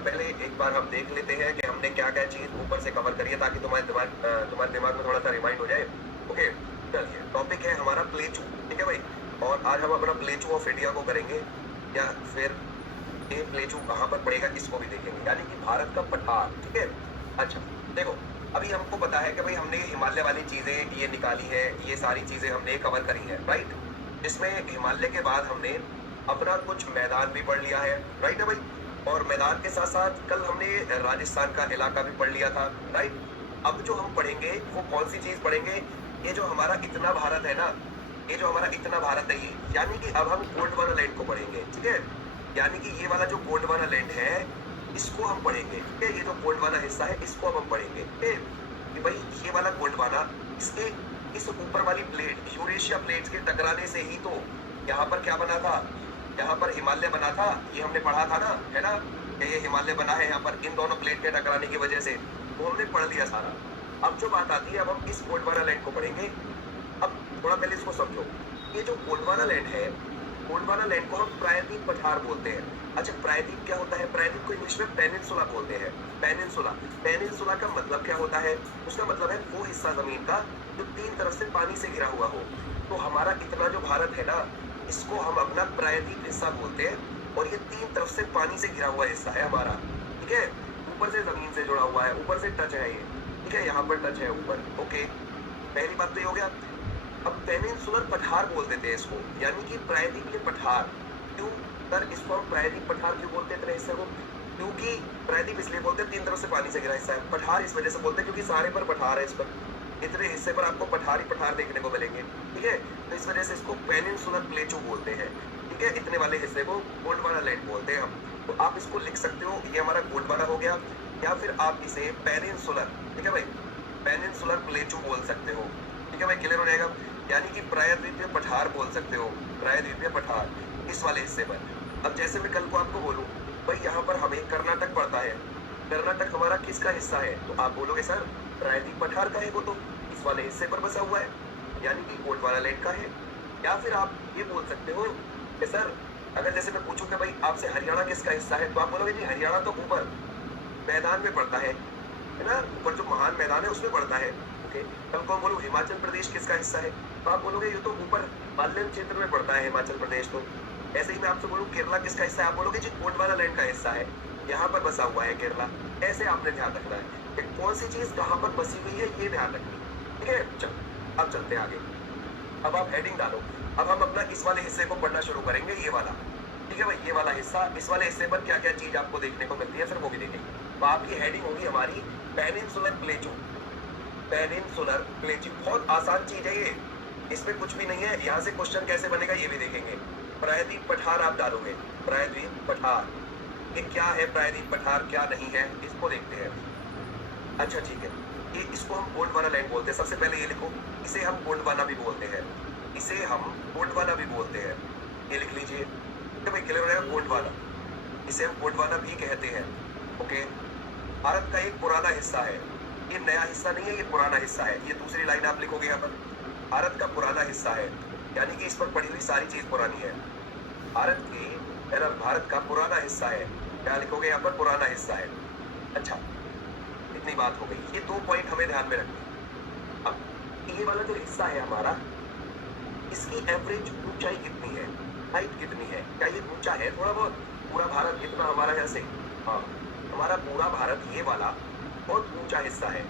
पहले एक बार हम देख लेते हैं कि हमने क्या क्या चीज ऊपर से कवर करी है, ताकि तुम्हारे दिमाग में थोड़ा सा रिमाइंड हो जाए। ओके, चलिए, टॉपिक है हमारा प्लेचू। ठीक है भाई, और आज हम अपना प्लेचू ऑफ इंडिया को करेंगे, या फिर ये प्लेचू कहाँ पर पड़ेगा इसको भी देखेंगे, यानी कि भारत का पठार। ठीक है, अच्छा देखो, अभी हमको पता है कि भाई हमने हिमालय वाली चीजें ये निकाली है, ये सारी चीजें हमने कवर करी है, राइट। इसमें हिमालय के बाद हमने अपना कुछ मैदान भी पढ़ लिया है, राइट है भाई। और मैदान के साथ साथ कल हमने राजस्थान का इलाका भी पढ़ लिया था, राइट। अब जो हम पढ़ेंगे वो कौन सी चीज पढ़ेंगे, ये जो हमारा इतना भारत है ना, ये जो हमारा इतना भारत है, ये यानी कि अब हम गोंडवाना लैंड को पढ़ेंगे। ठीक है, यानी कि ये वाला जो गोंडवाना लैंड है इसको हम पढ़ेंगे। ठीक है, ये जो गोंडवाना हिस्सा है इसको अब हम पढ़ेंगे। ठीक है, कि भाई ये वाला गोंडवाना, इसके इस ऊपर वाली प्लेट, यूरेशिया प्लेट्स के टकराने से ही तो यहाँ पर क्या बना था, यहाँ पर हिमालय बना था। ये हमने पढ़ा था ना, है ना, कि ये हिमालय बना है यहाँ पर इन दोनों प्लेट के टकराने की वजह से, तो हमने पढ़ लिया सारा। अब जो बात आती है, अब हम इस गोंडवाना लैंड को पढ़ेंगे। अब थोड़ा पहले इसको समझो, ये जो गोंडवाना लैंड है, गोंडवाना लैंड को हम प्रायद्वीप पठार बोलते हैं। अच्छा, प्रायद्वीप क्या होता है? प्रायद्वीप को इंग्लिश में पेनिनसुला बोलते हैं। पेनिनसुला, पेनिनसुला का मतलब क्या होता है? उसका मतलब है वो हिस्सा जमीन का जो तीन तरफ से पानी से घिरा हुआ हो। तो हमारा इतना जो भारत है ना, इसको हम अपना प्रायद्वीप हिस्सा बोलते हैं, और ये तीन तरफ से पानी से घिरा हुआ हिस्सा है हमारा। ठीक है, ऊपर से जमीन से जुड़ा हुआ है, ऊपर से टच है ये। ठीक है, यहाँ पर टच है ऊपर। ओके, पहली बात तो ये हो गया। अब पेनिनसुलर पठार बोल देते हैं इसको, यानी कि प्रायद्वीपीय पठार। क्यों सर इसको हम प्रायद्वीप पठार क्यों बोलते हैं इतने हिस्से को? क्योंकि प्रायद्वीप इसलिए बोलते हैं तीन तरफ से पानी से घिरा हिस्सा है। पठार इस वजह से बोलते हैं क्योंकि सारे पर पठार है, इस पर इतने हिस्से पर आपको पठार ही पठार देखने को मिलेंगे। ठीक है, तो इस वजह से इसको पेनिनसुलर प्लेटू बोलते हैं। ठीक है, इतने वाले हिस्से को गोंडवाना लैंड बोलते हैं हम। तो आप इसको लिख सकते हो, ये हमारा गोंडवाना हो गया, या फिर आप इसे पेनिनसुलर, ठीक है भाई, पेनिनसुलर प्लेटू बोल सकते हो। ठीक है भाई, क्लियर हो जाएगा। यानी कि प्रायद्वीपीय पठार बोल सकते हो, प्रायद्वीपीय पठार इस वाले हिस्से पर। अब जैसे मैं कल को आपको बोलूं, भाई यहाँ पर हमें कर्नाटक पड़ता है, कर्नाटक हमारा किसका हिस्सा है? तो आप बोलोगे सर प्रायद्वीप पठार का है, वो तो इस वाले हिस्से पर बसा हुआ है, यानी कि गोंडवाना लैंड का है। या फिर आप ये बोल सकते हो कि सर अगर जैसे मैं पूछूं कि भाई आपसे हरियाणा किसका हिस्सा है, तो आप बोलोगे जी हरियाणा तो ऊपर मैदान में पड़ता है ना, ऊपर जो महान मैदान है उसमें पड़ता है। ओके, कल को बोलो हिमाचल प्रदेश किसका हिस्सा है, तो आप बोलोगे ये तो ऊपर हिमालयन क्षेत्र में पड़ता है हिमाचल प्रदेश। तो ऐसे ही मैं आपसे बोलूं केरला किसका हिस्सा है, आप बोलोगे जी गोंडवाना लैंड का हिस्सा है, यहाँ पर बसा हुआ है केरला। ऐसे आपने ध्यान रखना है कि कौन सी चीज कहाँ पर बसी हुई है, ये ध्यान रखनी। ठीक है, चलो अब चलते हैं आगे। अब आप हेडिंग डालो। अब हम अपना इस वाले हिस्से को पढ़ना शुरू करेंगे, ये वाला। ठीक है भाई, ये वाला हिस्सा, इस वाले हिस्से पर क्या क्या चीज आपको देखने को मिलती है फिर वो भी देखेंगे। तो आपकी हेडिंग होगी हमारी पेनिनसुलर प्लेटू। पेनिनसुलर प्लेटू बहुत आसान चीज है ये, इसमें कुछ भी नहीं है। यहाँ से क्वेश्चन कैसे बनेगा ये भी देखेंगे। प्रायद्वीप पठार आप डालोगे, प्रायद्वीप पठार, ये क्या है प्रायद्वीप पठार, क्या नहीं है, इसको देखते हैं। अच्छा ठीक है, ये इसको हम गोंडवाना लैंड बोलते हैं। सबसे पहले ये लिखो, इसे हम गोंडवाना भी बोलते हैं, इसे हम गोंडवाना भी बोलते हैं, ये लिख लीजिए। तो भाई क्लियर हो जाएगा, गोंडवाना, इसे हम गोंडवाना भी कहते हैं। ओके, भारत का एक पुराना हिस्सा है, ये नया हिस्सा नहीं है, ये पुराना हिस्सा है। ये दूसरी लाइन आप लिखोगे यहाँ पर, भारत का पुराना हिस्सा है, यानी कि इस पर पड़ी हुई सारी चीज पुरानी है। भारत की, भारत का पुराना हिस्सा है, क्या लिखोगे यहाँ पर, पुराना हिस्सा है। अच्छा, इतनी बात हो गई। ये दो पॉइंट हमें ध्यान में रखनी। अब ये वाला जो हिस्सा है हमारा, इसकी एवरेज ऊंचाई कितनी है, हाइट कितनी है? क्या ये ऊंचा है थोड़ा बहुत? पूरा भारत कितना हमारा यहाँ से? हाँ, हमारा पूरा भारत ये वाला बहुत ऊंचा हिस्सा है।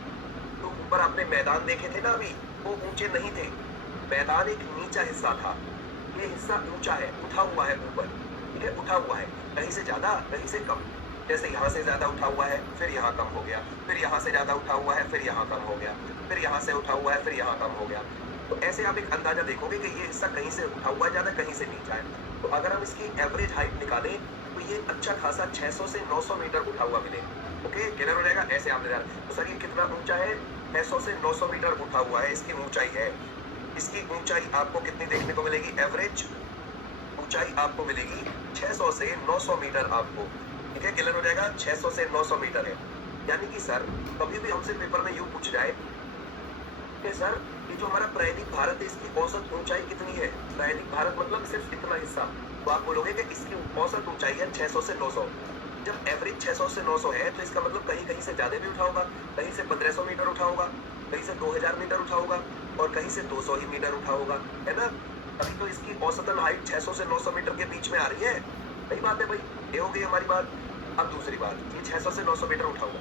तो ऊपर आपने मैदान देखे थे ना अभी, वो ऊंचे नहीं थे, मैदान एक नीचा हिस्सा था। ये हिस्सा ऊंचा है, उठा हुआ है ऊपर। ठीक है, उठा हुआ है, कहीं से ज्यादा कहीं से कम। जैसे यहाँ से ज्यादा उठा हुआ है, फिर यहाँ कम हो गया, फिर यहाँ से ज्यादा उठा हुआ है, फिर यहाँ कम हो गया, फिर यहाँ से उठा हुआ है, फिर यहाँ कम हो गया। तो ऐसे आप एक अंदाजा देखोगे कि ये हिस्सा कहीं से उठा हुआ है ज्यादा, कहीं से नीचा है। तो अगर हम इसकी एवरेज हाइट निकालें तो ये अच्छा खासा 600 से 900 मीटर उठा हुआ मिले। ओके, क्लियर हो जाएगा। ऐसे आपने जाना तो सर ये कितना ऊंचा है? 600 से 900 मीटर उठा हुआ है, इसकी ऊंचाई है। इसकी ऊंचाई आपको कितनी देखने को मिलेगी? एवरेज ऊंचाई आपको मिलेगी 600 से 900 मीटर आपको। ठीक है, क्लियर हो जाएगा, 600 से 900 मीटर है। यानी कि सर कभी भी हमसे पेपर में यूं पूछ जाए कि सर ये जो हमारा प्रायद्वीप भारत है इसकी औसत ऊंचाई कितनी है, प्रायद्वीप भारत मतलब सिर्फ इतना हिस्सा, तो आप बोलोगे कि इसकी औसत ऊंचाई है 600 से 900। जब एवरेज 600 से 900 है तो इसका मतलब कहीं कहीं से ज्यादा भी उठा होगा, कहीं से 1500 मीटर उठा होगा, कहीं से 2000 मीटर उठा होगा और कहीं से 200 ही मीटर उठा होगा, है ना। अभी तो इसकी औसतन हाइट 600 से 900 मीटर के बीच में आ रही है। सही बात है भाई, ये हो गई हमारी बात। अब दूसरी बात, ये 600 से 900 मीटर उठा होगा।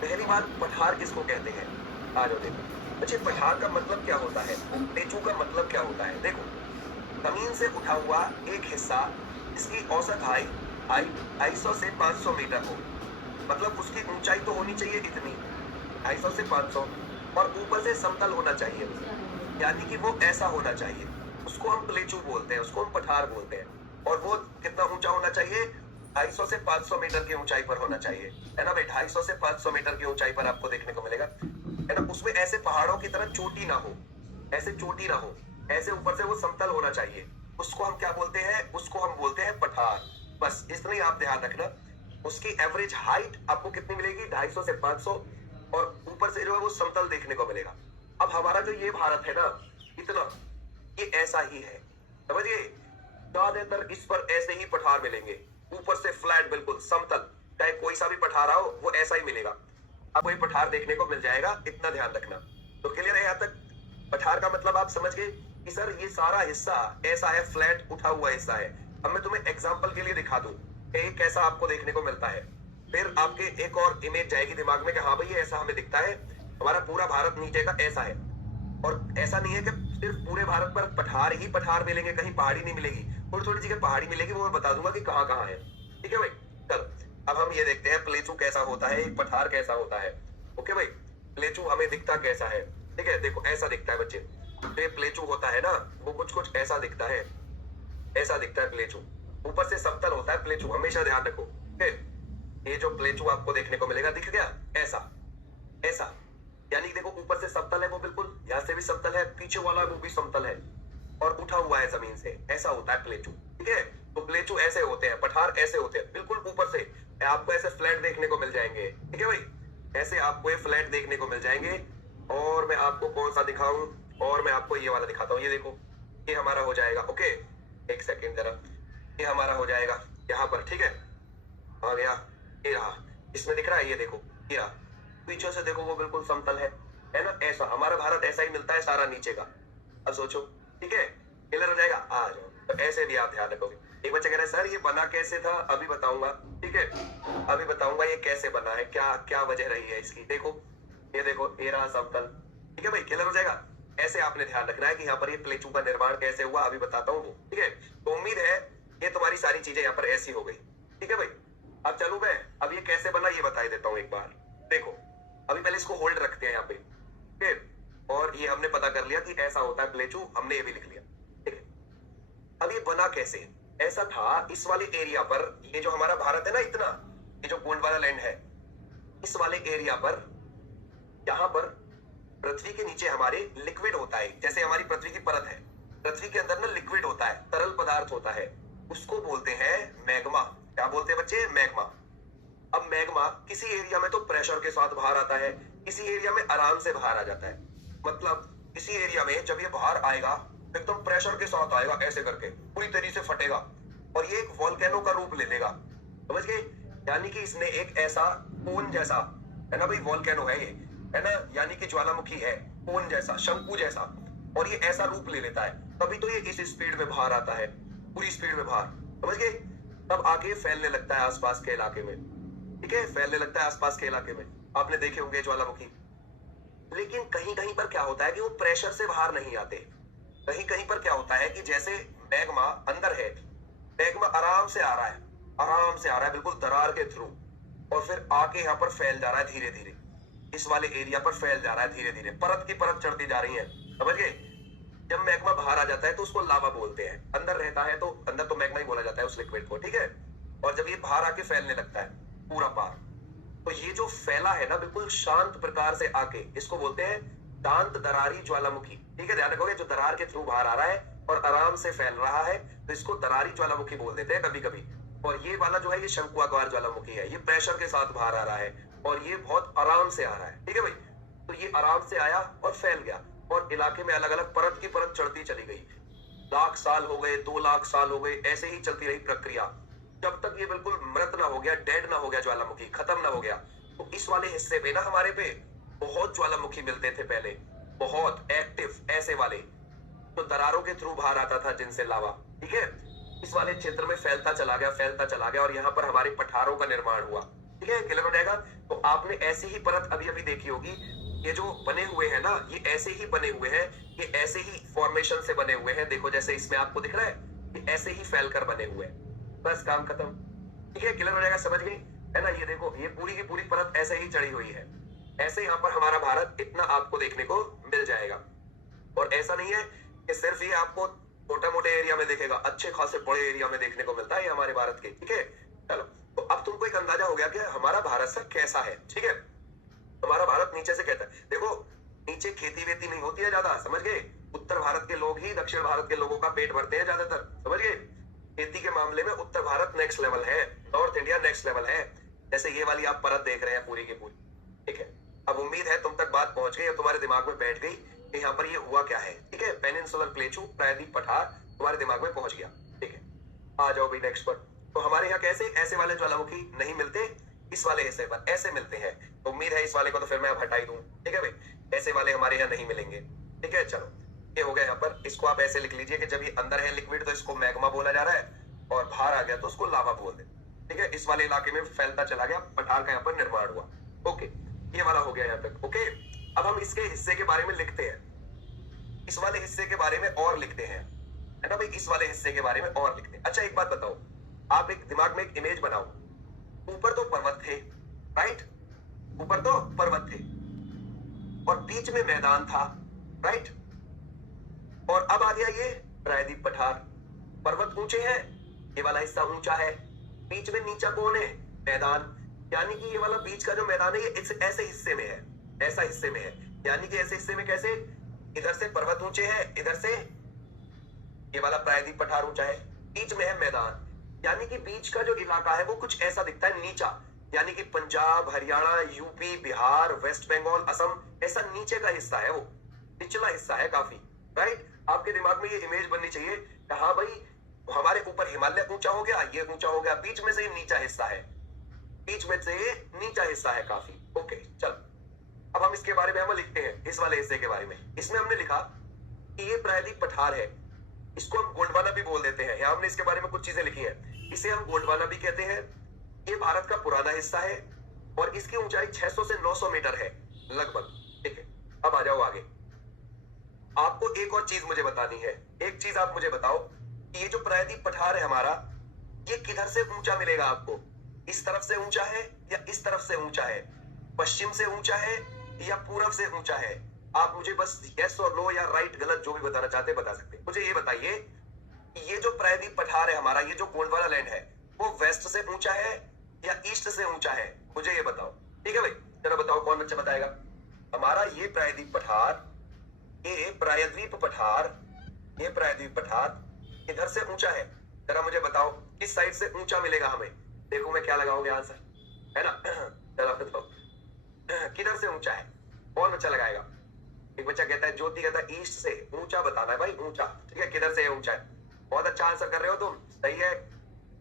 पहली बात, पठार किसको कहते हैं? आ जाओ देखो बच्चे, पठार का मतलब क्या होता है, प्लेटू का मतलब क्या होता है। देखो, जमीन से उठा हुआ एक हिस्सा, इसकी औसत हाइट 250 से 500 मीटर हो, मतलब उसकी ऊंचाई तो होनी चाहिए कितनी, 250 से 500, और ऊपर से समतल होना चाहिए, यानी कि वो ऐसा होना चाहिए, उसको हम प्लेचू बोलते हैं, उसको हम पठार बोलते हैं। और वो कितना ऊंचा होना चाहिए? 250 से 500 मीटर की ऊंचाई पर होना चाहिए, है ना भाई। 250 से 500 मीटर की ऊंचाई पर आपको देखने को मिलेगा, है ना। उसमें ऐसे पहाड़ों की तरह चोटी ना हो, ऐसे चोटी ना हो, ऐसे ऊपर से वो समतल होना चाहिए। उसको हम क्या बोलते हैं? उसको हम बोलते हैं पठार। बस इतना ही आप ध्यान रखना। उसकी एवरेज हाइट आपको कितनी मिलेगी? 250 से 500, और ऊपर से जो है वो समतल देखने को मिलेगा। अब हमारा जो ये भारत है ना, इतना, ये ऐसा ही है, समझिए। ज्यादातर इस पर ऐसे ही पठार मिलेंगे, ऊपर से फ्लैट बिल्कुल समतल, चाहे कोई सा भी पठार आओ वो ऐसा ही मिलेगा। आपको ये पठार देखने को मिल जाएगा, इतना ध्यान रखना। तो क्लियर है यहाँ तक? पठार का मतलब आप समझ गए कि सर ये सारा हिस्सा ऐसा है, फ्लैट उठा हुआ हिस्सा है। अब मैं तुम्हें एग्जांपल के लिए दिखा दूं कि ये कैसा आपको देखने को मिलता है, फिर आपके एक और इमेज जाएगी दिमाग में कि हाँ भाई ये ऐसा हमें दिखता है, हमारा पूरा भारत नीचे का ऐसा है। और ऐसा नहीं है कि सिर्फ पूरे भारत पर पठार ही पठार मिलेंगे, कहीं पहाड़ी नहीं मिलेगी, थोड़ी थोड़ी जगह पहाड़ी मिलेगी, वो मैं बता दूंगा कि कहाँ कहाँ है। ठीक है भाई, चलो अब हम ये देखते हैं प्लेचू कैसा होता है, एक पठार कैसा होता है। ओके भाई, प्लेचू हमें दिखता कैसा है? ठीक है, देखो ऐसा दिखता है बच्चे। तो ये प्लेचू होता है ना, वो कुछ कुछ ऐसा दिखता है, ऐसा दिखता है प्लेचू। ऊपर से समतल होता है प्लेचू, हमेशा ध्यान रखो। फिर ये जो प्लेचू आपको देखने को मिलेगा, दिख गया ऐसा, ऐसा, यानी देखो ऊपर से समतल है वो बिल्कुल, यहाँ से भी समतल है, पीछे वाला वो भी समतल है और उठा हुआ है जमीन से, ऐसा होता है प्लेचू। ठीक है, तो प्लेचू ऐसे होते हैं, पठार ऐसे होते हैं, बिल्कुल ऊपर से आपको ऐसे फ्लैट देखने को मिल जाएंगे। ठीक है भाई, ऐसे आपको ये फ्लैट देखने को मिल जाएंगे। और मैं आपको कौन सा दिखाऊं? और मैं आपको ये वाला दिखाता हूँ, ये देखो, ये हमारा हो जाएगा। ओके, एक सेकेंड जरा, ये हमारा हो जाएगा यहाँ पर। ठीक है, आ गया, ये रहा, इसमें दिख रहा है, ये देखो, ये रहा, पीछे से देखो वो बिल्कुल समतल है ना। ऐसा हमारा भारत ऐसा ही मिलता है सारा नीचे का। अब सोचो, ठीक है, क्लियर हो जाएगा। आ जाओ, तो ऐसे भी आप ध्यान रखोगे। एक बच्चा कह रहा है सर ये बना कैसे था? अभी बताऊंगा। ठीक है, अभी बताऊंगा ये कैसे बना है, क्या क्या वजह रही है इसकी। देखो, ये देखो, ये रहा समतल। ठीक है भाई, क्लियर हो जाएगा। ऐसे आपने ध्यान रखना है कि यहाँ पर ये प्लेचू का निर्माण कैसे हुआ, अभी बताता हूँ वो। ठीक है, तो उम्मीद है ये तुम्हारी सारी चीजें यहाँ पर ऐसी हो गई। ठीक है भाई, अब चलू मैं, अब ये कैसे बना ये बता देता हूँ एक बार। देखो, अभी पहले इसको होल्ड रखते हैं यहाँ पे। ठीक है, और ये हमने पता कर लिया कि ऐसा होता है प्लेचू, हमने ये भी लिख लिया। ठीक है, अब ये बना कैसे? ऐसा था, इस वाले एरिया पर, ये जो हमारा भारत है ना इतना, ये जो गोल्ड वाला लैंड है, इस वाले एरिया पर, यहाँ पर पृथ्वी के नीचे हमारे लिक्विड होता है, जैसे हमारी पृथ्वी की परत है, पृथ्वी के अंदर ना लिक्विड होता है, तरल पदार्थ होता है, उसको बोलते हैं मैग्मा। क्या बोलते हैं बच्चे? मैग्मा। अब मैग्मा किसी एरिया में तो प्रेशर के साथ बाहर आता है, किसी एरिया में आराम से बाहर आ जाता है। मतलब किसी एरिया में जब ये बाहर आएगा एकदम प्रेशर के साथ आएगा, ऐसे करके पूरी तरीके से फटेगा और ये एक वोल्केनो का रूप ले लेगा। समझ गए? यानी कि इसने एक ऐसा कोन जैसा, है ना भाई, वोल्केनो है ये, है ना, यानी कि ज्वालामुखी है, कोन जैसा, शंकु जैसा, और ये ऐसा रूप ले लेता है, तभी तो ये इस स्पीड में बाहर आता है, पूरी स्पीड में बाहर। समझ गए? तब आके फैलने लगता है आसपास के इलाके में। ठीक है, फैलने लगता है आसपास के इलाके में। आपने देखे होंगे ज्वालामुखी। लेकिन कहीं कहीं पर क्या होता है कि वो प्रेशर से बाहर नहीं आते। कहीं कहीं पर क्या होता है कि जैसे मैग्मा अंदर है, मैग्मा आराम से आ रहा है, आराम से आ रहा है बिल्कुल दरार के थ्रू, और फिर आके यहाँ पर फैल जा रहा है धीरे धीरे, इस वाले एरिया पर फैल जा रहा है धीरे धीरे, परत की परत चढ़ती जा रही है। समझ गए? जब मैग्मा बाहर आ जाता है तो उसको लावा बोलते हैं, अंदर रहता है तो अंदर तो मैग्मा ही बोला जाता है उस लिक्विड को। ठीक है, और जब ये बाहर आके फैलने लगता है पूरा पार, तो ये जो फैला है ना बिल्कुल शांत प्रकार से आके, इसको बोलते हैं शांत दरारी ज्वालामुखी। ठीक है, ध्यान रखोगे, जो दरार के थ्रू बाहर आ रहा है और आराम से फैल रहा है, तो इसको दरारी ज्वालामुखी बोल देते हैं कभी कभी। और ये वाला जो है ये शंकुआकार ज्वालामुखी है, ये प्रेशर के साथ बाहर आ रहा है और ये बहुत आराम से आ रहा है। ठीक है भाई, तो ये आराम से आया और फैल गया और इलाके में अलग अलग परत की परत चढ़ती चली गई। लाख साल हो गए, 2 लाख साल हो गए, ऐसे ही चलती रही प्रक्रिया। जब तक ये बिल्कुल मृत ना हो गया, डेड ना हो गया ज्वालामुखी, खत्म ना हो गया, तो इस वाले हिस्से पे ना हमारे पे बहुत ज्वालामुखी मिलते थे पहले, बहुत एक्टिव ऐसे वाले, तो दरारों के थ्रू बाहर आता था जिनसे लावा। ठीक है, इस वाले क्षेत्र में फैलता चला गया, फैलता चला गया, और यहाँ पर हमारे पठारों का निर्माण हुआ। ठीक है, क्लियर हो जाएगा। तो आपने ऐसी ही परत अभी अभी देखी होगी, ये जो बने हुए हैं ना, ये ऐसे ही बने हुए हैं, ये ऐसे ही फॉर्मेशन से बने हुए हैं। देखो जैसे इसमें आपको दिख रहा है, ये ऐसे ही फैलकर बने हुए हैं। बस काम खत्म। ठीक है, क्लियर हो जाएगा, समझ गई है ना। ये देखो, ये पूरी की पूरी परत ऐसे ही चढ़ी हुई है। ऐसे यहाँ पर हमारा भारत इतना आपको देखने को मिल जाएगा। और ऐसा नहीं है कि सिर्फ ये आपको छोटा मोटे एरिया में देखेगा, अच्छे खासे बड़े एरिया में देखने को मिलता है ये हमारे भारत के। ठीक है, चलो, तो अब तुमको एक अंदाजा हो गया कि हमारा भारत सर कैसा है। ठीक है, हमारा भारत नीचे से कहता है, देखो नीचे खेती वेती नहीं होती है ज्यादा, समझ गए। उत्तर भारत के लोग ही दक्षिण भारत के लोगों का पेट भरते हैं ज्यादातर, समझ गए। खेती के मामले में उत्तर भारत नेक्स्ट लेवल है, नॉर्थ इंडिया नेक्स्ट लेवल है। जैसे ये वाली आप परत देख रहे हैं पूरी की पूरी। ठीक है, अब उम्मीद है तुम तक बात पहुंच गई और तुम्हारे दिमाग में बैठ गई कि यहाँ पर ये हुआ क्या है। ठीक है, पेनिनसुलर प्लेटू, प्रायद्वीप पठार तुम्हारे दिमाग में पहुंच गया। ठीक है, आ जाओ भाई नेक्स्ट पर। तो हमारे यहाँ कैसे ऐसे वाले ज्वालामुखी नहीं मिलते, इस वाले हिस्से पर ऐसे मिलते हैं। तो उम्मीद है इस वाले को तो फिर मैं अब हटा ही दूं। ठीक है भाई, ऐसे वाले हमारे यहाँ नहीं मिलेंगे। ठीक है, चलो ये हो गया यहाँ पर। इसको आप ऐसे लिख लीजिए कि जब ये अंदर है लिक्विड तो इसको मैग्मा बोला जा रहा है, और बाहर आ गया तो उसको लावा बोल दे। ठीक है, इस वाले इलाके में फैलता चला गया, पठार का यहाँ पर निर्माण हुआ। ओके, ये वाला हो गया यहाँ तक। ओके, अब हम इसके हिस्से के बारे में लिखते हैं, इस वाले हिस्से के बारे में और लिखते हैं, है ना भाई, इस वाले हिस्से के बारे में और लिखते हैं। अच्छा एक बात बताओ, आप एक दिमाग में एक इमेज बनाओ। ऊपर तो पर्वत थे, राइट, ऊपर तो पर्वत थे और बीच में मैदान था, राइट, और अब आ गया ये प्रायद्वीप पठार। पर्वत ऊंचे हैं, ये वाला हिस्सा ऊंचा है, बीच में नीचा कौन है, मैदान। यानी कि ये वाला बीच का जो मैदान है ये ऐसे हिस्से में है, ऐसा हिस्से में है। यानी कि ऐसे हिस्से में कैसे, इधर से पर्वत ऊंचे हैं, इधर से ये वाला प्रायद्वीप पठार ऊंचा है, बीच में है मैदान। यानी कि बीच का जो इलाका है वो कुछ ऐसा दिखता है नीचा, यानी कि पंजाब, हरियाणा, यूपी, बिहार, वेस्ट बंगाल, असम, ऐसा नीचे का हिस्सा है, वो निचला हिस्सा है काफी, राइट। आपके दिमाग में ये इमेज बननी चाहिए कि हाँ भाई हमारे ऊपर हिमालय ऊंचा हो गया, ये ऊंचा हो गया, बीच में से ये नीचा हिस्सा है, बीच में से नीचा हिस्सा है काफी। ओके चल, अब हम इसके बारे में हम लिखते हैं, इस वाले हिस्से के बारे में। इसमें हमने लिखा कि ये प्रायद्वीप पठार है, इसको हम गोंडवाना भी बोल देते हैं। यहाँ हमने इसके बारे में कुछ चीजें लिखी हैं, इसे हम गोंडवाना भी कहते हैं। ये भारत का पुराना हिस्सा है और इसकी ऊंचाई 600 से 900 मीटर है लगभग। ठीक है, अब आ जाओ आगे। आपको एक और चीज मुझे बतानी है, एक चीज आप मुझे बताओ कि ये जो प्रायद्वीप पठार है हमारा, ये किधर से ऊंचा मिलेगा आपको? इस तरफ से ऊंचा है या इस तरफ से ऊंचा है? पश्चिम से ऊंचा है या पूरब से ऊंचा है? आप मुझे बस यस और नो या राइट गलत जो भी बताना चाहते हैं बता सकते हैं। मुझे ये बताइए कि ये जो प्रायद्वीप पठार है हमारा, ये जो गोंडवाना लैंड है, वो वेस्ट से ऊंचा है या ईस्ट से ऊंचा है? मुझे ये बताओ। ठीक है भाई, जरा बताओ कौन अच्छा बताएगा। हमारा ये प्रायद्वीप पठार, ये प्रायद्वीप पठार, ये प्रायद्वीप पठार इधर से ऊंचा है। जरा मुझे बताओ किस साइड से ऊंचा मिलेगा हमें? देखो मैं क्या लगाओगे आंसर, है ना। चलो बताओ किधर से ऊंचा है, कौन बच्चा लगाएगा? एक बच्चा कहता है, ज्योति कहता है ईस्ट से। ऊंचा बताना है भाई, ऊंचा। ठीक है, किधर से ऊंचा है? बहुत अच्छा आंसर कर रहे हो तुम, सही है।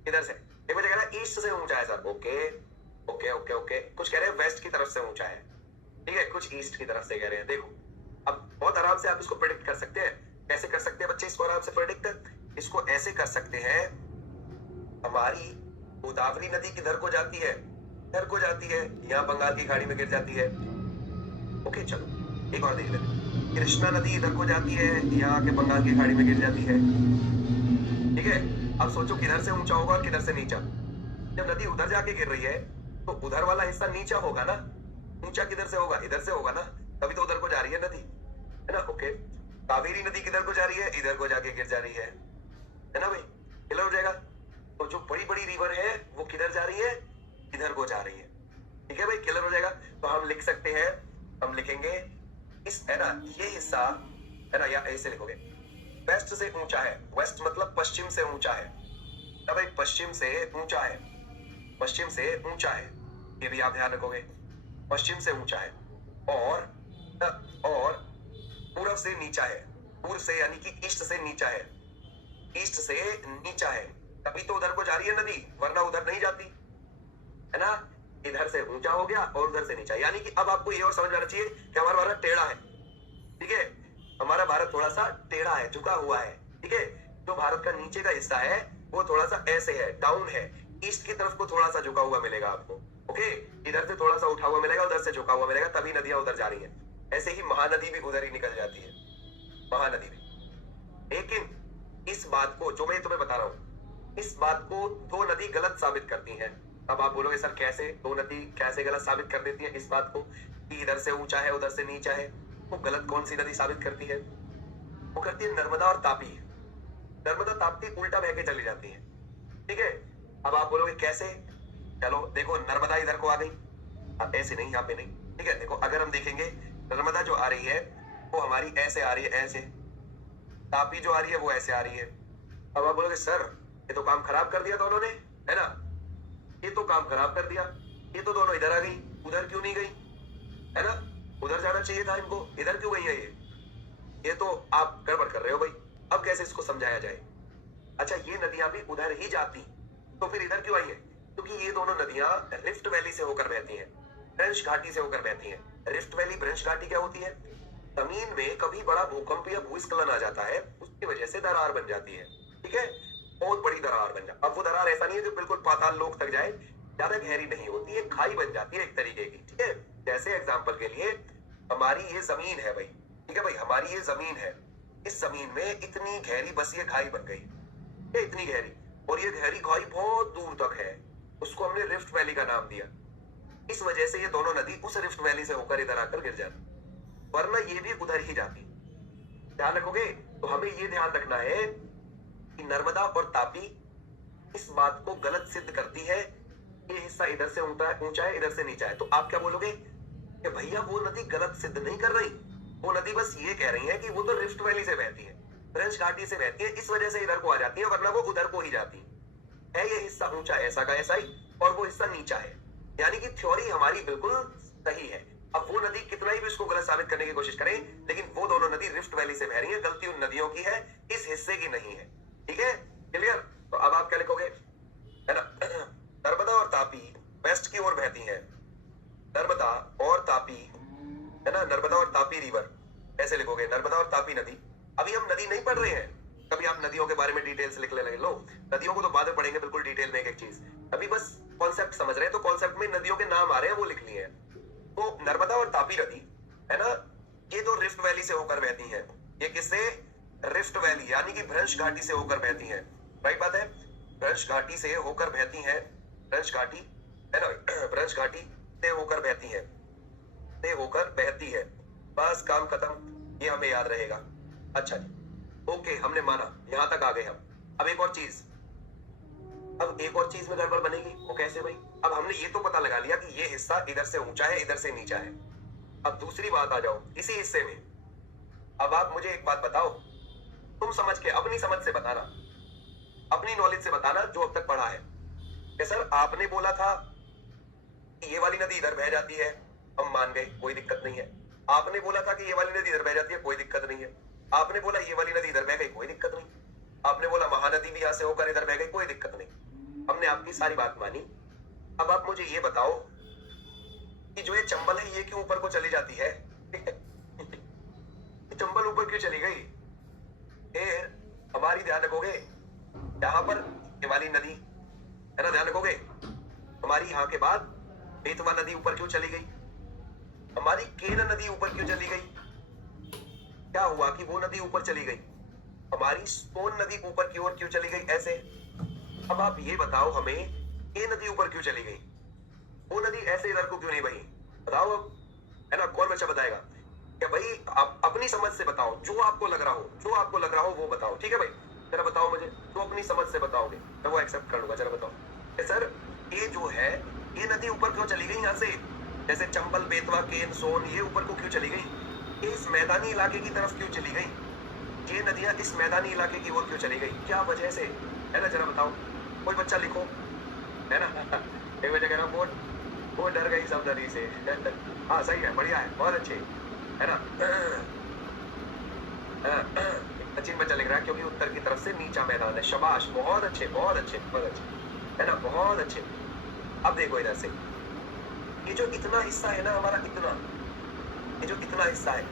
किधर से? एक बच्चा कह रहा है ईस्ट से ऊंचा है sir. Okay okay okay okay, कुछ कह रहे हैं वेस्ट की तरफ से ऊंचा है, ठीक है, कुछ ईस्ट की तरफ से कह रहे हैं। देखो अब बहुत आराम से आप इसको प्रेडिक्ट कर सकते हैं। कैसे कर सकते हैं बच्चे इसको आराम से प्रेडिक्ट? इसको ऐसे कर सकते हैं, हमारी गोदावरी नदी किधर को जाती है? इधर को जाती है, यहाँ बंगाल की खाड़ी में गिर जाती है। ओके चलो एक और देख लेते हैं। कृष्णा नदी इधर को जाती है, यहाँ के बंगाल की खाड़ी में गिर जाती है। ठीक है, अब सोचो किधर से ऊंचा होगा और किधर से नीचा। जब नदी उधर जाके गिर रही है तो उधर वाला हिस्सा नीचा होगा ना, ऊंचा किधर से होगा? इधर से होगा ना, तभी तो उधर को जा रही है नदी, है ना। ओके, कावेरी नदी किधर को जा रही है? इधर को जाके गिर जा रही है ना भाई, क्लियर हो जाएगा। तो जो बड़ी बड़ी रिवर है वो किधर जा रही है? इधर को जा रही है। ठीक है भाई, क्लियर हो जाएगा। तो हम लिख सकते हैं, हम लिखेंगे इस, है ना, ये हिस्सा, है ना, या ऐसे लिखोगे, वेस्ट से ऊंचा है। वेस्ट मतलब पश्चिम से ऊंचा है ना भाई, पश्चिम से ऊंचा है, पश्चिम से ऊंचा है, ये भी आप ध्यान रखोगे, पश्चिम से ऊंचा है। और पूरब से नीचा है, पूर्व से यानी कि ईस्ट से नीचा है, ईस्ट से नीचा है तभी तो उधर को जा रही है नदी, वरना उधर नहीं जाती, है ना। इधर से ऊंचा हो गया और उधर से नीचा, यानी कि अब आपको ये और समझ में आना चाहिए कि हमारा भारत टेढ़ा है, ठीक है। हमारा भारत थोड़ा सा टेढ़ा है, झुका हुआ है, ठीक है। जो भारत का नीचे का हिस्सा है वो थोड़ा सा ऐसे है, डाउन है, ईस्ट की तरफ को थोड़ा सा झुका हुआ मिलेगा आपको, ओके। इधर से थोड़ा सा उठा हुआ मिलेगा, उधर से झुका हुआ मिलेगा, तभी नदियां उधर जा रही है। ऐसे ही महानदी भी उधर ही निकल जाती है, महानदी भी। लेकिन इस बात को जो मैं तुम्हें बता रहा हूं, इस बात को दो नदी गलत साबित करती हैं। अब आप बोलोगे सर कैसे, दो नदी कैसे गलत साबित कर देती है इस बात को कि इधर से ऊंचा है उधर से नीचा है। वो गलत कौन सी नदी साबित करती है? वो करती है नर्मदा और तापी। नर्मदा ताप्ती उल्टा बह के चली जाती है, ठीक है। अब आप बोलोगे कैसे? चलो देखो, नर्मदा इधर को आ गई, अब ऐसे नहीं, यहाँ पे नहीं, ठीक है। देखो अगर हम देखेंगे, नर्मदा जो आ रही है वो हमारी ऐसे आ रही है, ऐसे। तापी जो आ रही है वो ऐसे आ रही है। अब आप बोलोगे सर ये तो काम खराब कर दिया दोनों ने, है ना, ये तो काम खराब कर दिया, ये तो दोनों इधर आ गई, उधर क्यों नहीं गई, है ना। उधर जाना चाहिए था इनको, इधर क्यों गई है ये तो आप गड़बड़ कर रहे हो भाई। अब कैसे इसको समझाया जाए? अच्छा, ये नदियां भी उधर ही जाती, तो फिर इधर क्यों आई है? क्योंकि ये दोनों नदियां रिफ्ट वैली से होकर बहती हैं, ब्रंश घाटी से होकर बहती हैं। रिफ्ट वैली, ब्रंश घाटी क्या होती है? जमीन में कभी बड़ा भूकंप या भूस्खलन आ जाता है, उसकी वजह से दरार बन जाती है, ठीक है। बहुत बड़ी दरार बन जाती है। अब वो दरार ऐसा नहीं है जो बिल्कुल पाताल लोक तक जाए, ज्यादा गहरी नहीं होती है, खाई बन जाती है एक तरीके की, ठीक है। जैसे एग्जाम्पल के लिए हमारी ये जमीन है भाई, ठीक है भाई, हमारी ये जमीन है, इस जमीन में इतनी गहरी बस ये खाई बन गई, ये इतनी गहरी, और ये गहरी खाई बहुत दूर तक है, उसको हमने रिफ्ट वैली का नाम दिया। इस वजह से ये दोनों नदी उस रिफ्ट वैली से होकर इधर आकर गिर जाती, वरना ये भी उधर ही जाती। ध्यान रखोगे? तो हमें ये ध्यान रखना है कि नर्मदा और तापी इस बात को गलत सिद्ध करती है, ये हिस्सा इधर से ऊंचा है इधर से नीचा है। तो आप क्या बोलोगे कि भैया वो नदी गलत सिद्ध नहीं कर रही, वो नदी बस ये कह रही है कि वो तो रिफ्ट वैली से बहती है, ब्रंश घाटी से बहती है, इस वजह से इधर को आ जाती है, वरना वो उधर को ही जाती है। ये हिस्सा ऊंचा ऐसा का ऐसा ही, और वो हिस्सा नीचा है, यानी कि थ्योरी हमारी बिल्कुल सही है। अब वो नदी कितना ही भी उसको गलत साबित करने की कोशिश करें, लेकिन वो दोनों नदी रिफ्ट वैली से बह रही है, गलती उन नदियों की है, इस हिस्से की नहीं है, ठीक है। क्लियर? तो अब आप क्या लिखोगे, है ना, नर्मदा और तापी वेस्ट की ओर बहती है, नर्मदा और तापी, है ना, नर्मदा और तापी रिवर, ऐसे लिखोगे, नर्मदा और तापी नदी। अभी हम नदी नहीं पढ़ रहे हैं, कभी आप नदियों के बारे में डिटेल से लिखने लगे, लो नदियों को तो बाद में पढ़ेंगे बिल्कुल डिटेल में एक एक चीज, अभी बस कॉन्सेप्ट समझ रहे हैं, तो कॉन्सेप्ट में नदियों के नाम आ रहे हैं वो लिख लिए हैं। तो नर्मदा और तापी नदी, है ना, ये तो रिफ्ट वैली से होकर बहती है। ये किससे? रिफ्ट वैली, यानी कि ब्रंश घाटी से होकर बहती है, राइट बात है, ब्रंश घाटी से होकर बहती है, ब्रंश घाटी, है ना, ब्रंश घाटी से होकर बहती है, से होकर बहती है, बस काम खत्म, ये हमें याद रहेगा। अच्छा जी, ओके, हमने माना, यहां तक आ गए हम। अब एक और चीज, अब एक और चीज में गड़बड़ बनेगी, वो कैसे भाई? अब हमने ये तो पता लगा लिया कि ये हिस्सा इधर से ऊंचा है इधर से नीचा है। अब दूसरी बात आ जाओ इसी हिस्से में। अब आप मुझे एक बात बताओ, तुम समझ के, अपनी समझ से बताना, अपनी नॉलेज से बताना जो अब तक पढ़ा है कि सर आपने बोला था कि ये वाली नदी इधर बह जाती है, हम मान गए, कोई दिक्कत नहीं है। आपने बोला था कि ये वाली नदी इधर बह जाती है, कोई दिक्कत नहीं है। आपने बोला ये वाली नदी इधर बह गई, कोई दिक्कत नहीं। आपने बोला महानदी भी यहां से होकर इधर बह गई, कोई दिक्कत नहीं। हमने आपकी सारी बात मानी। अब आप मुझे ये बताओ कि जो ये चंबल है ये क्यों ऊपर को चली जाती है? चंबल ऊपर क्यों चली गई? फिर हमारी ध्यान रखोगे, यहां पर ये वाली नदी, है ना, ध्यान रखोगे, हमारी यहां के बाद बेतवा नदी ऊपर क्यों चली गई? हमारी केन नदी ऊपर क्यों चली गई? क्या हुआ कि वो नदी ऊपर चली गई? हमारी सोन नदी ऊपर की ओर क्यों चली गई? ऐसे। अब आप ये बताओ हमें, ये नदी ऊपर क्यों चली गई? वो नदी ऐसे इधर को क्यों नहीं बही? बताओ अब, है ना, कौन बच्चा बताएगा? क्या भाई आप अपनी समझ से बताओ, जो आपको लग रहा हो, जो आपको लग रहा हो वो बताओ, ठीक है भाई, जरा बताओ मुझे, जो अपनी समझ से बताओगे मैं वो एक्सेप्ट कर लूंगा। जरा बताओ सर, ये जो है ये नदी ऊपर क्यों चली गई? यहाँ से जैसे चंबल, बेतवा, केन, सोन, ये ऊपर को क्यों चली गई? ये इस मैदानी इलाके की तरफ क्यों चली गई? ये नदियां इस मैदानी इलाके की ओर क्यों चली गई? क्या वजह से, है ना, जरा बताओ, कोई बच्चा लिखो, है ना। एक बच्चा कह रहा वो डर गई सब नदी से। हाँ सही है, बढ़िया है, बहुत अच्छे, है ना। सचिन बच्चा लिख रहा है क्योंकि उत्तर की तरफ से नीचा मैदान है। शाबाश, बहुत अच्छे बहुत अच्छे बहुत अच्छे, है ना, बहुत अच्छे। अब देखो इधर से, ये जो इतना हिस्सा है ना हमारा, इतना, ये जो इतना हिस्सा है,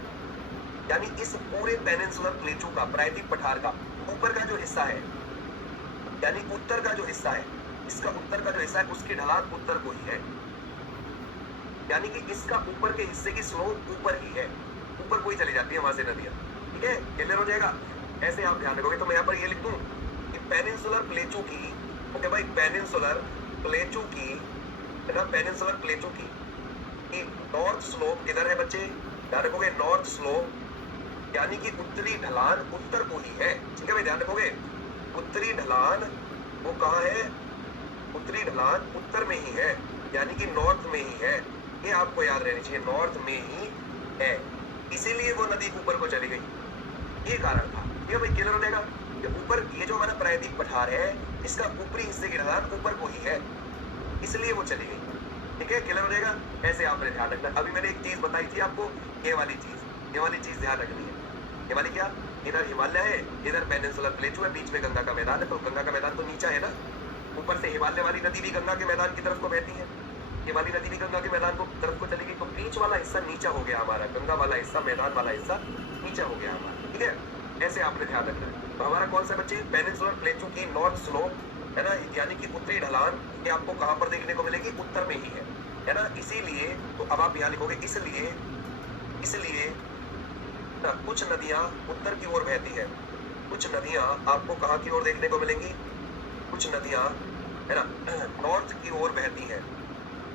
यानी इस पूरे पेनिनसुलर प्लेटू का, प्रायद्वीप पठार का ऊपर का जो हिस्सा है, यानी उत्तर का जो हिस्सा है, इसका उत्तर का जो हिस्सा है उसकी ढलान उत्तर को ही है, यानी कि इसका ऊपर के हिस्से की स्लोप ऊपर ही है, ऊपर को ही चली जाती है वहां से नदियां। ठीक है, क्लियर हो जाएगा। ऐसे आप ध्यान रखोगे तो मैं यहाँ पर ये लिख दूं कि पेनिनसुलर प्लेटू की, ओके भाई, पेनिनसुलर प्लेटू की, है ना, पेनिनसुलर प्लेटू की नॉर्थ स्लोप किधर है बच्चे, ध्यान रखोगे, नॉर्थ स्लोप यानी कि उत्तरी ढलान उत्तर को ही है। ठीक है भाई, ध्यान रखोगे, उत्तरी ढलान वो कहाँ है, उत्तरी ढलान उत्तर में ही है, यानी कि नॉर्थ में ही है। ये आपको याद रहनी चाहिए, नॉर्थ में ही है, इसीलिए वो नदी ऊपर को चली गई, ये कारण था। ये भाई क्लियर हो जाएगा। ये ऊपर, ये जो हमारा प्रायद्वीप पठार है, इसका ऊपरी हिस्से की ढलान ऊपर को ही है, इसलिए वो चली गई। ठीक है, क्लियर हो जाएगा। ऐसे आपने ध्यान रखना। अभी मैंने एक चीज बताई थी आपको, ये वाली चीज ध्यान रखनी है। ये वाली क्या, इधर हिमालय है, इधर पेनिनसुलर प्लेटू है, बीच में गंगा का मैदान है, तो गंगा का मैदान तो नीचा है ना, ऊपर से हिमालय वाली नदी भी गंगा के मैदान की तरफ को बहती है, ये वाली नदी भी गंगा के मैदान को तरफ को चली गई, तो बीच वाला हिस्सा नीचा हो गया हमारा, गंगा वाला हिस्सा, मैदान वाला हिस्सा नीचा हो गया हमारा। ठीक है, ऐसे आपने ध्यान रखना है। तो हमारा कौन सा बच्चे, पेनिनसुलर प्लेटू की नॉर्थ स्लोप, है ना, यानी कि उत्तरी ढलान, ये आपको कहां पर देखने को मिलेगी, उत्तर में ही है ना, इसीलिए। तो अब आप यहाँ लिखोगे इसलिए ना, कुछ नदियां उत्तर की ओर बहती है, कुछ नदियां आपको कहां की ओर देखने को मिलेंगी, कुछ नदियां, है ना, नॉर्थ की ओर बहती है,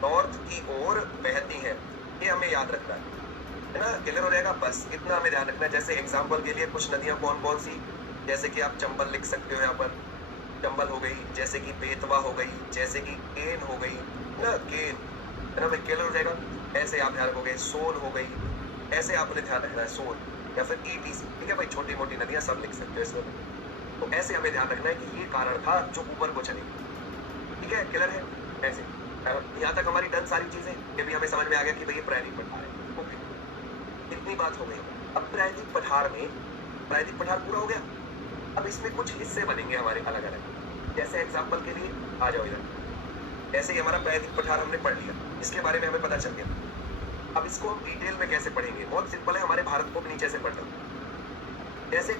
नॉर्थ की ओर बहती है, ये हमें याद रखना है ना, क्लियर हो जाएगा। बस इतना हमें ध्यान रखना है। जैसे एग्जांपल के लिए कुछ नदियां कौन कौन सी, जैसे कि आप चंबल लिख सकते हो, यहाँ पर चंबल हो गई, जैसे कि बेतवा हो गई, जैसे कि केन हो गई ना, केन, है ना भाई, क्लियर हो जाएगा। ऐसे आप ध्यान रखोगे, सोन हो गई, ऐसे आपने ध्यान रखना है, सोन या फिर ईटीसी। ठीक है भाई, छोटी मोटी नदियां सब लिख सकते हो इसमें। तो ऐसे हमें ध्यान रखना है कि ये कारण था जो ऊपर को चली। ठीक है, क्लियर है। ऐसे यहाँ तक हमारी डन सारी चीजें, ये भी हमें समझ में आ गया कि भाई ये प्रायद्वीप पठार है। ओके, इतनी बात हो गई। अब प्रायद्वीप पठार में, प्रायद्वीप पठार पूरा हो गया। अब इसमें कुछ हिस्से बनेंगे हमारे अलग अलग, जैसे एग्जाम्पल के लिए आ जाओ इधर। ऐसे ही हमारा प्रायद्वीप पठार हमने पढ़ लिया, इसके बारे में हमें पता चल गया। अब इसको हम डिटेल में कैसे पढ़ेंगे, बहुत सिंपल है, हमारे भारत को भी नीचे से पढ़ना। जैसे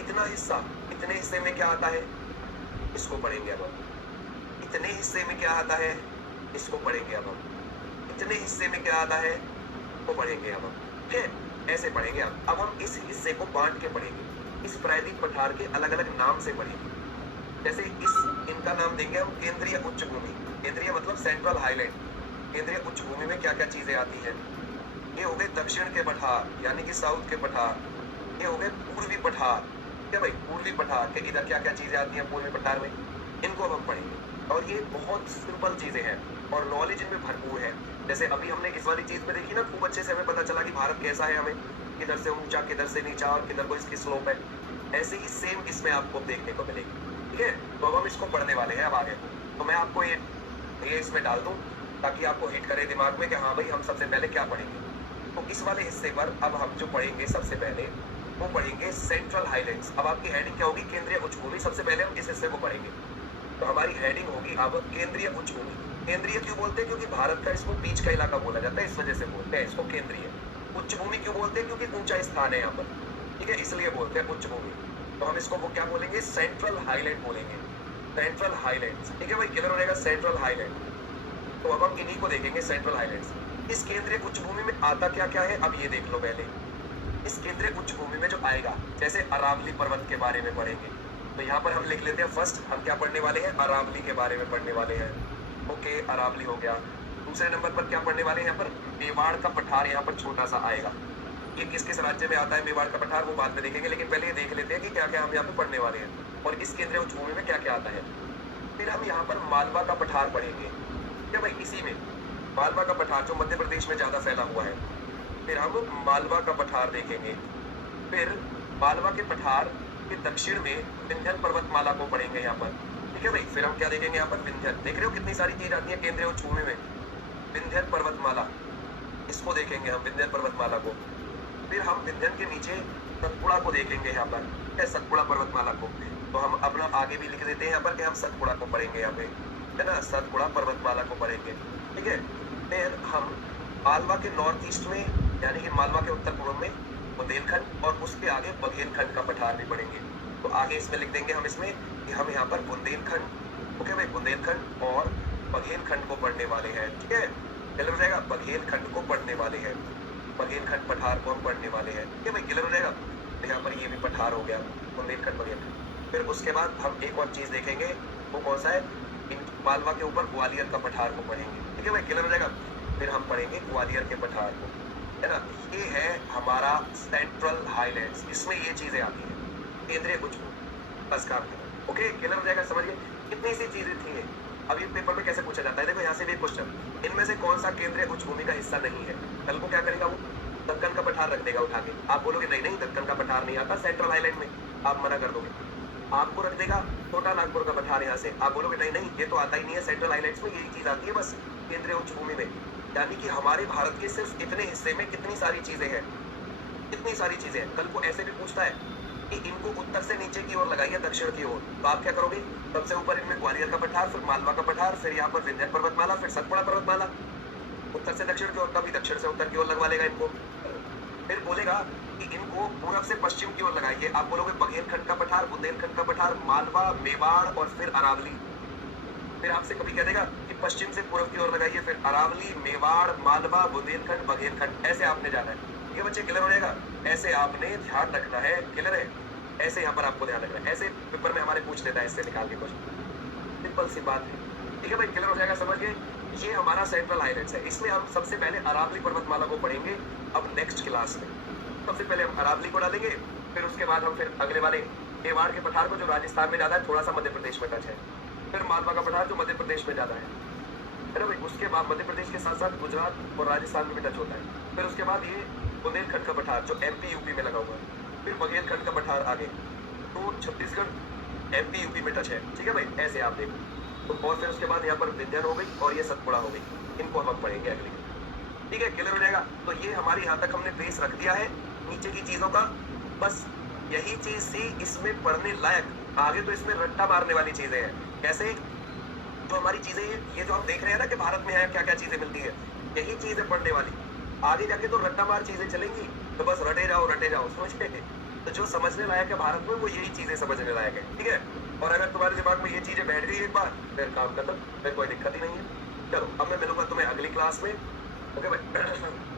इतना हिस्सा, इतने हिस्से में क्या आता है, इसको पढ़ेंगे अब हम। इतने हिस्से में क्या आता है, इसको पढ़ेंगे अब हम। इतने हिस्से में क्या आता है, वो पढ़ेंगे अब हम। ठीक है, ऐसे पढ़ेंगे। अब हम इस हिस्से को बांट के पढ़ेंगे, इस प्रायद्वीप पठार के अलग अलग नाम से पढ़ेंगे। जैसे इनका नाम देंगे हम केंद्रीय उच्च भूमि, केंद्रीय मतलब सेंट्रल हाईलैंड। केंद्रीय उच्च भूमि में क्या क्या चीजें आती हैं, ये हो गए दक्षिण के पठार, यानी कि साउथ के पठार। ये हो गए पूर्वी पठार, क्या भाई, पूर्वी पठार के इधर क्या क्या चीजें आती हैं पूर्वी पठार में, इनको अब हम पढ़ेंगे। और ये बहुत सिंपल चीजें हैं और नॉलेज इनमें भरपूर है। जैसे अभी हमने इस वाली चीज में देखी ना, खूब अच्छे से हमें पता चला कि भारत कैसा है, हमें किधर से ऊंचा, किधर से नीचा और किधर को इसकी स्लोप है। ऐसे ही सेम इसमें आपको देखने को मिलेगी। ठीक है, तो अब हम इसको पढ़ने वाले हैं अब आगे। तो मैं आपको ये इसमें डाल दूं ताकि आपको हिट करे दिमाग में कि हाँ भाई हम सबसे पहले क्या पढ़ेंगे। तो इस वाले हिस्से पर अब हम जो पढ़ेंगे सबसे पहले वो पढ़ेंगे सेंट्रल हाईलैंड्स। अब आपकी हेडिंग क्या होगी, केंद्रीय उच्च भूमि। सबसे पहले हम इस हिस्से को पढ़ेंगे, तो हमारी हेडिंग होगी अब केंद्रीय उच्च भूमि। केंद्रीय क्यों बोलते हैं, क्योंकि भारत का इसको बीच का इलाका बोला जाता है, इस वजह से बोलते हैं इसको केंद्रीय। उच्च भूमि क्यों बोलते हैं, क्योंकि ऊंचा स्थान है यहाँ पर। ठीक है, इसलिए बोलते हैं उच्च भूमि। तो हम इसको वो क्या बोलेंगे, सेंट्रल हाईलैंड बोलेंगे, सेंट्रल हाईलैंड्स। ठीक है भाई, क्लियर हो जाएगा, सेंट्रल हाईलैंड। तो अब हम इन्हीं को देखेंगे, सेंट्रल हाईलैंड्स। इस केंद्रीय उच्च भूमि में आता क्या क्या है, अब ये देख लो पहले। इस केंद्रीय उच्च भूमि में जो आएगा, जैसे अरावली पर्वत के बारे में पढ़ेंगे, तो यहाँ पर हम लिख लेते हैं फर्स्ट हम क्या पढ़ने वाले हैं, अरावली के बारे में पढ़ने वाले हैं। ओके, अरावली हो गया। दूसरे नंबर पर क्या पढ़ने वाले हैं, यहाँ पर मेवाड़ का पठार यहाँ पर छोटा सा आएगा। ये किस किस राज्य में आता है मेवाड़ का पठार, वो बाद में देखेंगे, लेकिन पहले ये देख लेते हैं कि क्या क्या हम यहाँ पे पढ़ने वाले हैं और इस केंद्रीय उच्च भूमि में क्या क्या आता है। फिर हम यहाँ पर मालवा का पठार पढ़ेंगे। क्या भाई, इसी में मालवा का पठार जो मध्य प्रदेश में ज्यादा फैला हुआ है, फिर हम मालवा का पठार देखेंगे। फिर मालवा के पठार के दक्षिण में विंध्य पर्वतमाला को पढ़ेंगे यहाँ पर। ठीक है भाई, फिर हम क्या देखेंगे यहाँ पर, विंध्य। देख रहे हो कितनी सारी चीज आती है केंद्रीय उच्च भूमि में। विंध्य पर्वतमाला, इसको देखेंगे हम, विंध्य पर्वतमाला को। फिर हम विंध्य के नीचे सतपुड़ा को देखेंगे यहाँ पर। है सतपुड़ा पर्वतमाला को, तो हम अपना आगे भी लिख देते हैं यहाँ पर कि हम सतपुड़ा को पढ़ेंगे यहाँ पे, है ना, सतपुड़ा पर्वतमाला को पढ़ेंगे, ठीक है। फिर हम मालवा के नॉर्थ ईस्ट में, यानी कि मालवा के उत्तर पूर्व में बुंदेलखंड, और उसके आगे बघेलखंड का पठार भी पढ़ेंगे। तो आगे इसमें लिख देंगे हम इसमें कि हम यहाँ पर बुंदेलखंड, ओके भाई, बुंदेलखंड और बघेलखंड को पढ़ने वाले हैं, ठीक है। क्लियर हो जाएगा, बघेलखंड को पढ़ने वाले हैं, बघेलखंड पठार को हम पढ़ने वाले हैं, ठीक है भाई, क्लियर हो जाएगा। तो यहाँ पर ये भी पठार हो गया, बुंदेलखंड बघेलखंड। फिर उसके बाद हम एक और चीज देखेंगे, वो कौन सा है, इन मालवा के ऊपर ग्वालियर का पठार को पढ़ेंगे, ठीक है भाई, क्लियर हो जाएगा। फिर हम पढ़ेंगे ग्वालियर के पठार को, है ना। ये है हमारा सेंट्रल हाईलैंड्स, इसमें ये चीजें आती है, केंद्रीय उच्च बस काम करो, ओके, क्लियर हो जाएगा, समझिए कितनी सी चीजें थी ये। अब ये पेपर में कैसे पूछा जाता है, देखो यहाँ से भी क्वेश्चन, इनमें से कौन सा केंद्रीय उच्च भूमि का हिस्सा नहीं है, कल को क्या करेगा वो, दक्कन का पठार रख देगा उठा के, आप बोलोगे नहीं नहीं दक्कन का पठार नहीं आता सेंट्रल हाईलैंड में, आप मना कर दोगे, आपको रख देगा छोटा नागपुर का पठार यहाँ से, आप बोलोगे नहीं नहीं ये तो आता ही नहीं है, सेंट्रल हाईलैंड्स में यही चीज आती है बस, केंद्रीय उच्च भूमि में। यानी कि हमारे भारत के सिर्फ इतने हिस्से में कितनी सारी चीजें हैं, कितनी सारी चीजें हैं। कल को ऐसे भी पूछता है कि इनको उत्तर से नीचे की ओर लगाइए दक्षिण की ओर, तो आप क्या करोगे, सबसे ऊपर इनमें ग्वालियर का पठार, फिर मालवा का पठार, फिर यहाँ पर विंध्य पर्वतमाला, फिर सतपुड़ा पर्वतमाला, उत्तर से दक्षिण की ओर, कभी दक्षिण से उत्तर की ओर लगवा लेगा इनको। फिर बोलेगा कि इनको पूर्व से पश्चिम की ओर लगाइए, आप बोलोगे बघेलखंड का पठार, बुंदेलखंड का पठार, मालवा, मेवाड़ और फिर अरावली। फिर आपसे कभी कह देगा कि पश्चिम से पूर्व की ओर लगाइए, फिर अरावली, मेवाड़, मालवा, बुंदेलखंड, बघेलखंड, ऐसे आपने जाना है, ये बच्चे क्लियर हो जाएगा, ऐसे आपने ध्यान रखना है, क्लियर है, ऐसे यहाँ पर आपको ध्यान रखना है, ऐसे पेपर में हमारे पूछ लेता है इससे निकाल के क्वेश्चन, सिंपल सी बात है, ठीक है भाई, क्लियर हो जाएगा, समझिए। ये हमारा सेंट्रल हाईलैंड्स है, इसमें हम सबसे पहले अरावली पर्वतमाला को पढ़ेंगे अब नेक्स्ट क्लास में। सबसे पहले हम अरावली को डालेंगे, फिर उसके बाद हम फिर अगले वाले मेवाड़ के पठार को, जो राजस्थान में ज्यादा है, थोड़ा सा मध्य प्रदेश में टच है, फिर मालवा का पठार जो मध्य प्रदेश में ज्यादा है ना भाई, उसके बाद मध्य प्रदेश के साथ साथ गुजरात और राजस्थान में भी टच होता है, फिर उसके बाद ये बुंदेलखंड का पठार जो एमपी यूपी में लगा हुआ है, फिर बघेलखंड का पठार आगे, तो छत्तीसगढ़ एमपी यूपी में टच है, ठीक है भाई, ऐसे आप देखो। तो और फिर उसके बाद यहाँ पर विंध्य हो गई और ये सतपुड़ा हो गई, इनको हम पढ़ेंगे अगले, ठीक है, क्लियर हो जाएगा। तो ये हमारी यहाँ तक हमने बेस रख दिया है नीचे की चीजों का, बस यही चीज थी इसमें पढ़ने लायक, आगे तो इसमें रट्टा मारने वाली चीजें हैं। कैसे, जो हमारी चीजें ये जो हम देख रहे हैं ना कि भारत में है क्या क्या चीजें मिलती है, यही चीज है पढ़ने वाली, आगे जाके तो रट्टा मार चीजें चलेंगी, तो बस रटे जाओ, समझ गए। तो जो समझने लायक है भारत में वो यही चीजें समझने लायक है, ठीक है। और अगर तुम्हारे दिमाग में ये चीजें बैठ गई एक बार, फिर काम खत्म, फिर कोई दिक्कत ही नहीं है। चलो अब मैं मिलूंगा तुम्हें अगली क्लास में, ओके भाई।